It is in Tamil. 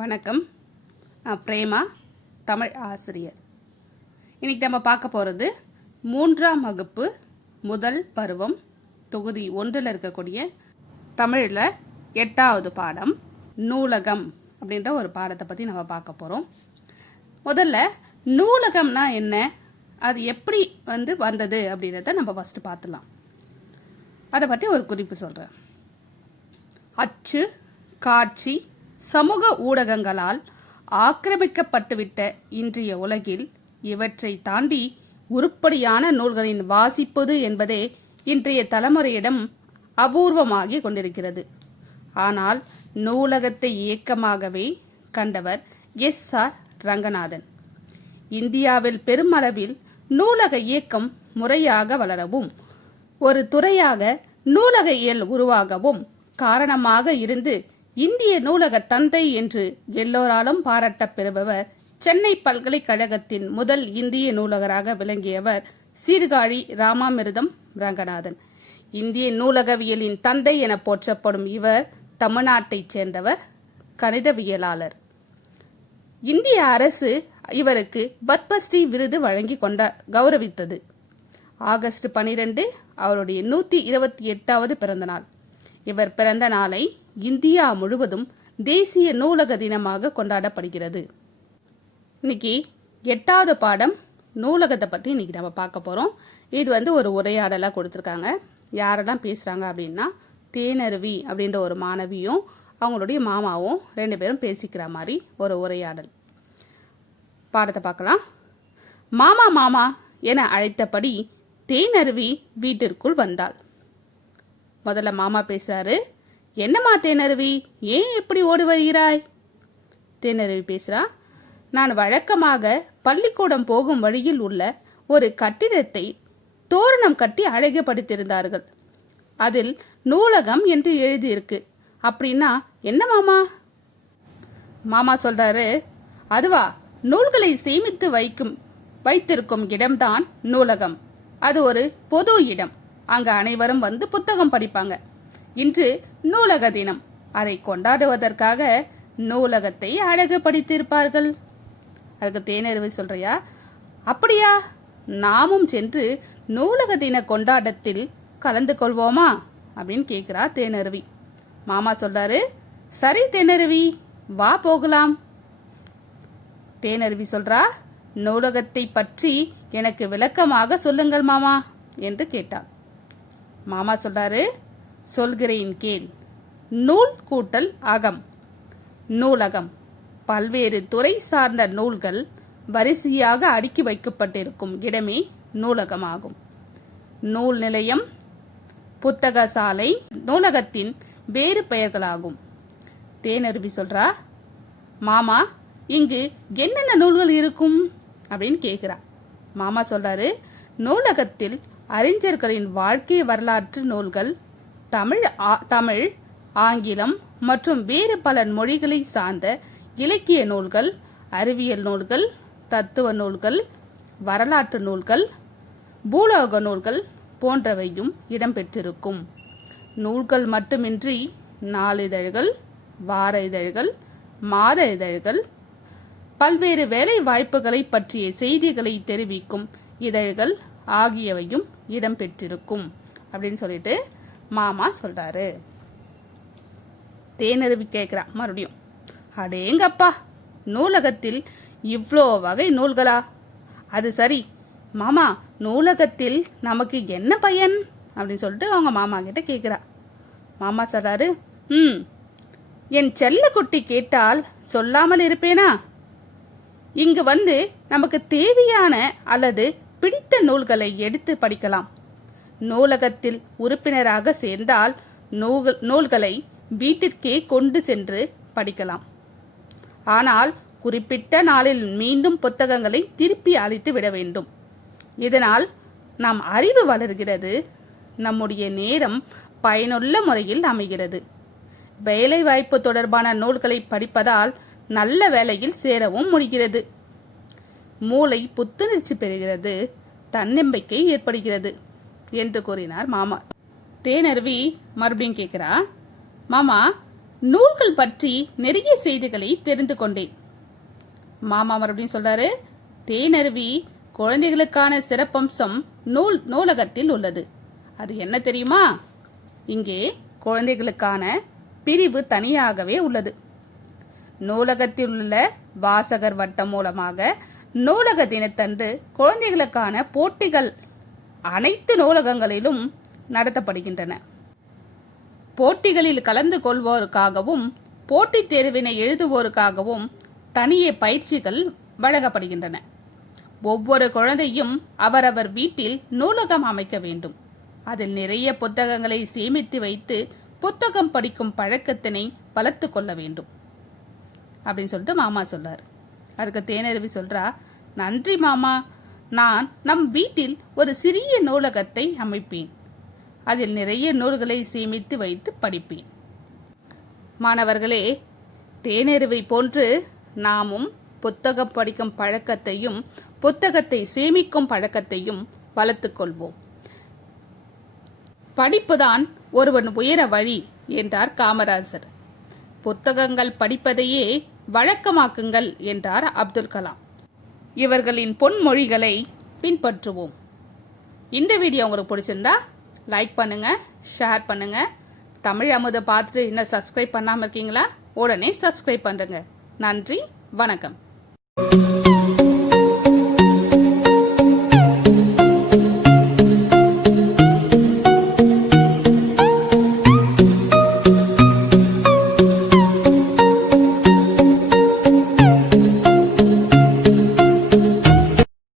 வணக்கம். நான் பிரேமா, தமிழ் ஆசிரியர். இன்றைக்கி நம்ம பார்க்க போகிறது 3ஆம் வகுப்பு முதல் பருவம் தொகுதி 1 இருக்கக்கூடிய தமிழில் 8வது பாடம் நூலகம் அப்படின்ற ஒரு பாடத்தை பற்றி நம்ம பார்க்க போகிறோம். முதல்ல நூலகம்னா என்ன, அது எப்படி வந்தது அப்படின்றத நம்ம ஃபஸ்ட்டு பார்த்துலாம். அதை பற்றி ஒரு குறிப்பு சொல்கிறேன். அச்சு, காட்சி, சமூக ஊடகங்களால் ஆக்கிரமிக்கப்பட்டுவிட்ட இன்றைய உலகில் இவற்றை தாண்டி உருப்படியான நூல்களின் வாசிப்பது என்பதே இன்றைய தலைமுறையிடம் அபூர்வமாகி கொண்டிருக்கிறது. ஆனால் நூலகத்தை இயக்கமாகவே கண்டவர் எஸ்.ஆர். ரங்கநாதன். இந்தியாவில் பெருமளவில் நூலக இயக்கம் முறையாக வளரவும் ஒரு துறையாக நூலக இயல் உருவாகவும் காரணமாக இருந்து இந்திய நூலக தந்தை என்று எல்லோராலும் பாராட்டப் பெறுபவர் சென்னை பல்கலைக்கழகத்தின் முதல் இந்திய நூலகராக விளங்கியவர் சீர்காழி ராமாமிர்தம் ரங்கநாதன். இந்திய நூலகவியலின் தந்தை என போற்றப்படும் இவர் தமிழ்நாட்டைச் சேர்ந்தவர், கணிதவியலாளர். இந்திய அரசு இவருக்கு பத்மஸ்ரீ விருது வழங்கி கௌரவித்தது. ஆகஸ்ட் 12 அவருடைய 128வது பிறந்தநாள். இவர் பிறந்த நாளை இந்தியா முழுவதும் தேசிய நூலக தினமாக கொண்டாடப்படுகிறது. இன்னைக்கு 8வது பாடம் நூலகத்தை பற்றி இன்னைக்கு நம்ம பார்க்க போகிறோம். இது ஒரு உரையாடலாக கொடுத்துருக்காங்க. யாரெல்லாம் பேசுகிறாங்க அப்படின்னா, தேனருவி அப்படின்ற ஒரு மாணவியும் அவங்களுடைய மாமாவும் 2 பேரும் பேசிக்கிற மாதிரி ஒரு உரையாடல். பாடத்தை பார்க்கலாம். மாமா மாமா என அழைத்தபடி தேனருவி வீட்டிற்குள் வந்தாள். முதல்ல மாமா பேசுறாரு. என்னம்மா தேனருவி, ஏன் எப்படி ஓடி வருகிறாய்? தேனருவி பேசுறா. நான் வழக்கமாக பள்ளிக்கூடம் போகும் வழியில் உள்ள ஒரு கட்டிடத்தை தோரணம் கட்டி அழகுபடுத்தியிருந்தார்கள். அதில் நூலகம் என்று எழுதியிருக்கு. அப்படின்னா என்ன மாமா? மாமா சொல்றாரு, அதுவா, நூல்களை சேமித்து வைத்திருக்கும் இடம்தான் நூலகம். அது ஒரு பொது இடம். அங்க அனைவரும் புத்தகம் படிப்பாங்க. இன்று நூலக தினம். அதை கொண்டாடுவதற்காக நூலகத்தை அழகுபடுத்தியிருப்பார்கள். அதுக்கு தேனருவி சொல்றியா? அப்படியா, நாமும் சென்று நூலக தின கொண்டாட்டத்தில் கலந்து கொள்வோமா அப்படின்னு கேட்குறா தேனருவி. மாமா சொல்றாரு, சரி தேனருவி, வா போகலாம். தேனருவி சொல்றா, நூலகத்தை பற்றி எனக்கு விளக்கமாக சொல்லுங்கள் மாமா என்று கேட்டார். மாமா சொல்றாரு, சொல்கிறேன் கேள். நூல் கூட்டல் அகம். நூலகம் பல்வேறு துறை சார்ந்த நூல்கள் வரிசையாக அடுக்கி வைக்கப்பட்டிருக்கும் இடமே நூலகமாகும். நூல் நிலையம், புத்தக சாலை நூலகத்தின் வேறு பெயர்களாகும். தேனருவி சொல்றா, மாமா, இங்கு என்னென்ன நூல்கள் இருக்கும் அப்படின்னு கேட்கிறா. மாமா சொல்றாரு, நூலகத்தில் அறிஞர்களின் வாழ்க்கை வரலாற்று நூல்கள், தமிழ், ஆங்கிலம் மற்றும் வேறு பல மொழிகளை சார்ந்த இலக்கிய நூல்கள், அறிவியல் நூல்கள், தத்துவ நூல்கள், வரலாற்று நூல்கள், பூலோக நூல்கள் போன்றவையும் இடம்பெற்றிருக்கும். நூல்கள் மட்டுமின்றி நாளிதழ்கள், வார இதழ்கள், மாத இதழ்கள், பல்வேறு வேலை வாய்ப்புகளை பற்றிய செய்திகளை தெரிவிக்கும் இதழ்கள் ஆகியவையும் இடம்பெற்றிருக்கும் அப்படின்னு சொல்லிட்டு மாமா சொல்றாரு. தேனருவி கேட்கிறா மறுபடியும், அடேங்கப்பா, நூலகத்தில் இவ்வளோ வகை நூல்களா? அது சரி மாமா, நூலகத்தில் நமக்கு என்ன பயன் அப்படின்னு சொல்லிட்டு அவங்க மாமா கிட்ட கேட்குறா. மாமா சொல்றாரு, என் செல்ல குட்டி கேட்டால் சொல்லாமல் இருப்பேனா? இங்கு நமக்கு தேவையான அல்லது பிடித்த நூல்களை எடுத்து படிக்கலாம். நூலகத்தில் உறுப்பினராக சேர்ந்தால் நூல்களை வீட்டிற்கே கொண்டு சென்று படிக்கலாம். ஆனால் குறிப்பிட்ட நாளில் மீண்டும் புத்தகங்களை திருப்பி அளித்து விட வேண்டும். இதனால் நம் அறிவு வளர்கிறது, நம்முடைய நேரம் பயனுள்ள முறையில் அமைகிறது. வேலை வாய்ப்பு தொடர்பான நூல்களை படிப்பதால் நல்ல வேலையில் சேரவும் முடிகிறது. மூளை புத்துணர்ச்சி பெறுகிறது, தன்னம்பிக்கை ஏற்படுகிறது என்று கூறினார் மாமா. தேனருவி மறுபடியும் கேட்கிறா, மாமா, நூல்கள் பற்றி நிறைய செய்திகளை தெரிந்து கொண்டேன். மாமா மறுபடியும் சொல்றாரு, தேனருவி குழந்தைகளுக்கான சிறப்பம்சம் நூலகத்தில் உள்ளது. அது என்ன தெரியுமா? இங்கே குழந்தைகளுக்கான பிரிவு தனியாகவே உள்ளது. நூலகத்தில் உள்ள வாசகர் வட்டம் மூலமாக நூலக தினத்தன்று குழந்தைகளுக்கான போட்டிகள் அனைத்து நூலகங்களிலும் நடத்தப்படுகின்றன. போட்டிகளில் கலந்து கொள்வோருக்காகவும் போட்டித் தேர்வினை எழுதுவோருக்காகவும் தனியே பயிற்சிகள் வழங்கப்படுகின்றன. ஒவ்வொரு குழந்தையும் அவரவர் வீட்டில் நூலகம் அமைக்க வேண்டும். அதில் நிறைய புத்தகங்களை சேமித்து வைத்து புத்தகம் படிக்கும் பழக்கத்தினை வளர்த்து கொள்ள வேண்டும் அப்படின்னு சொல்லிட்டு மாமா சொல்றார். அதுக்கு தேனருவி சொல்றா, நன்றி மாமா, நான் நம் வீட்டில் ஒரு சிறிய நூலகத்தை அமைப்பேன். அதில் நிறைய நூல்களை சேமித்து வைத்து படிப்பேன். மாணவர்களே, தேனருவை போன்று நாமும் புத்தகம் படிக்கும் பழக்கத்தையும் புத்தகத்தை சேமிக்கும் பழக்கத்தையும் வளர்த்துக் கொள்வோம். படிப்புதான் ஒருவன் உயர வழி என்றார் காமராஜர். புத்தகங்கள் படிப்பதையே வழக்கமாக்குங்கள் என்றார் அப்துல் கலாம். இவர்களின் பொன்மொழிகளை பின்பற்றுவோம். இந்த வீடியோ உங்களுக்கு பிடிச்சிருந்தா லைக் பண்ணுங்க, ஷேர் பண்ணுங்க. தமிழ் அமுதை பார்த்துட்டு இன்னும் சப்ஸ்கிரைப் பண்ணாமல் இருக்கீங்களா? உடனே சப்ஸ்கிரைப் பண்ணுங்க. நன்றி, வணக்கம்.